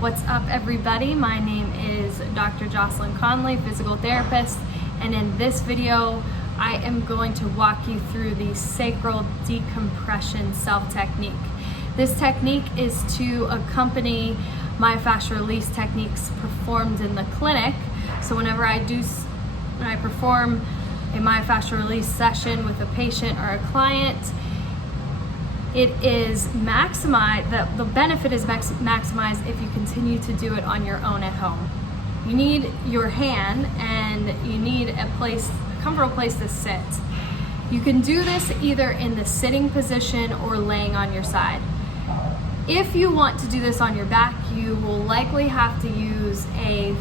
What's up, everybody? My name is Dr. Jocelyn Conley, physical therapist, and in this video I am going to walk you through the sacral decompression self technique. This technique is to accompany myofascial release techniques performed in the clinic. So when I perform a myofascial release session with a patient or a client, it is maximized, the benefit is maximized if you continue to do it on your own at home. You need your hand and you need a comfortable place to sit. You can do this either in the sitting position or laying on your side. If you want to do this on your back, you will likely have to use a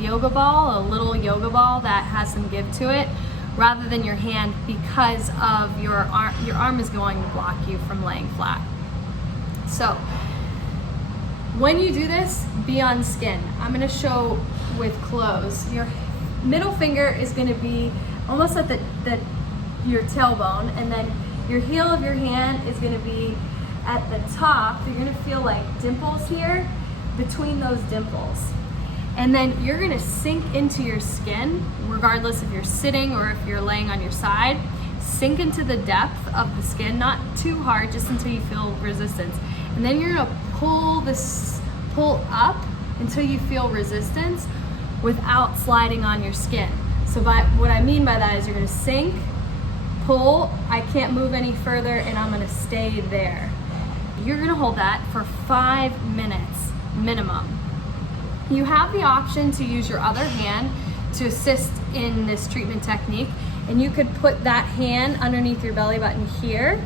yoga ball, a little yoga ball that has some give to it, rather than your hand, because of your arm is going to block you from laying flat. So when you do this, be on skin. I'm going to show with clothes. Your middle finger is going to be almost at your tailbone, and then your heel of your hand is going to be at the top. You're going to feel like dimples here between those dimples. And then you're gonna sink into your skin, regardless if you're sitting or if you're laying on your side. Sink into the depth of the skin, not too hard, just until you feel resistance. And then you're gonna pull up until you feel resistance without sliding on your skin. So what I mean by that is you're gonna sink, pull, I can't move any further, and I'm gonna stay there. You're gonna hold that for 5 minutes minimum. You have the option to use your other hand to assist in this treatment technique, and you could put that hand underneath your belly button here,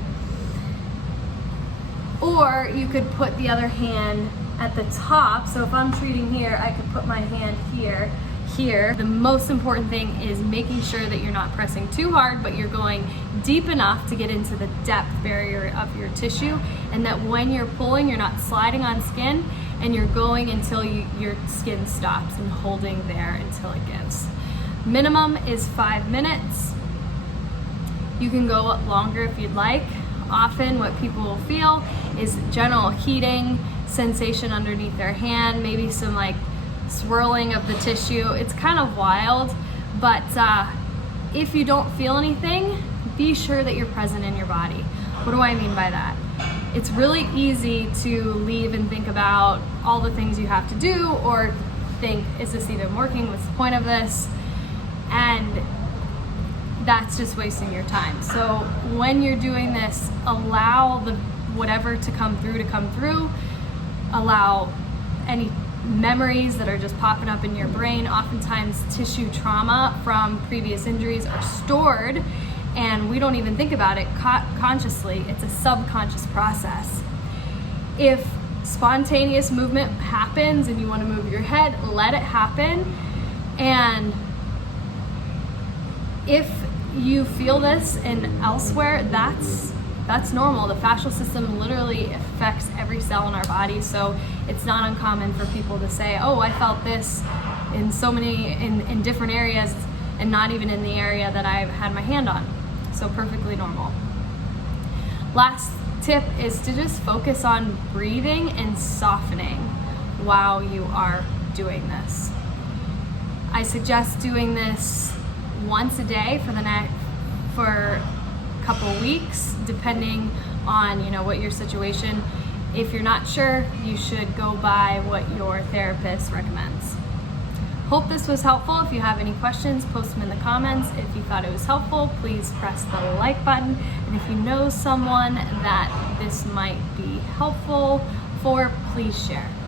or you could put the other hand at the top. So if I'm treating here, I could put my hand here. The most important thing is making sure that you're not pressing too hard, but you're going deep enough to get into the depth barrier of your tissue, and that when you're pulling, you're not sliding on skin, and you're going until your skin stops, and holding there until it gives. Minimum is 5 minutes. You can go longer if you'd like. Often what people will feel is general heating sensation underneath their hand, maybe some like swirling of the tissue. It's kind of wild, but if you don't feel anything, be sure that you're present in your body. What do I mean by that? It's really easy to leave and think about all the things you have to do, or think, is this even working? What's the point of this? And that's just wasting your time. So when you're doing this, allow whatever to come through, allow any memories that are just popping up in your brain. Oftentimes tissue trauma from previous injuries are stored, and we don't even think about it consciously. It's a subconscious process. If spontaneous movement happens and you want to move your head, let it happen. And if you feel this and elsewhere, that's normal. The fascial system literally affects every cell in our body, so it's not uncommon for people to say, oh, I felt this in so many, in different areas, and not even in the area that I've had my hand on. So perfectly normal. Last tip is to just focus on breathing and softening while you are doing this. I suggest doing this once a day for a couple weeks, depending on what your situation. If you're not sure, you should go by what your therapist recommends. Hope this was helpful. If you have any questions, post them in the comments. If you thought it was helpful, please press the like button. And if you know someone that this might be helpful for, please share.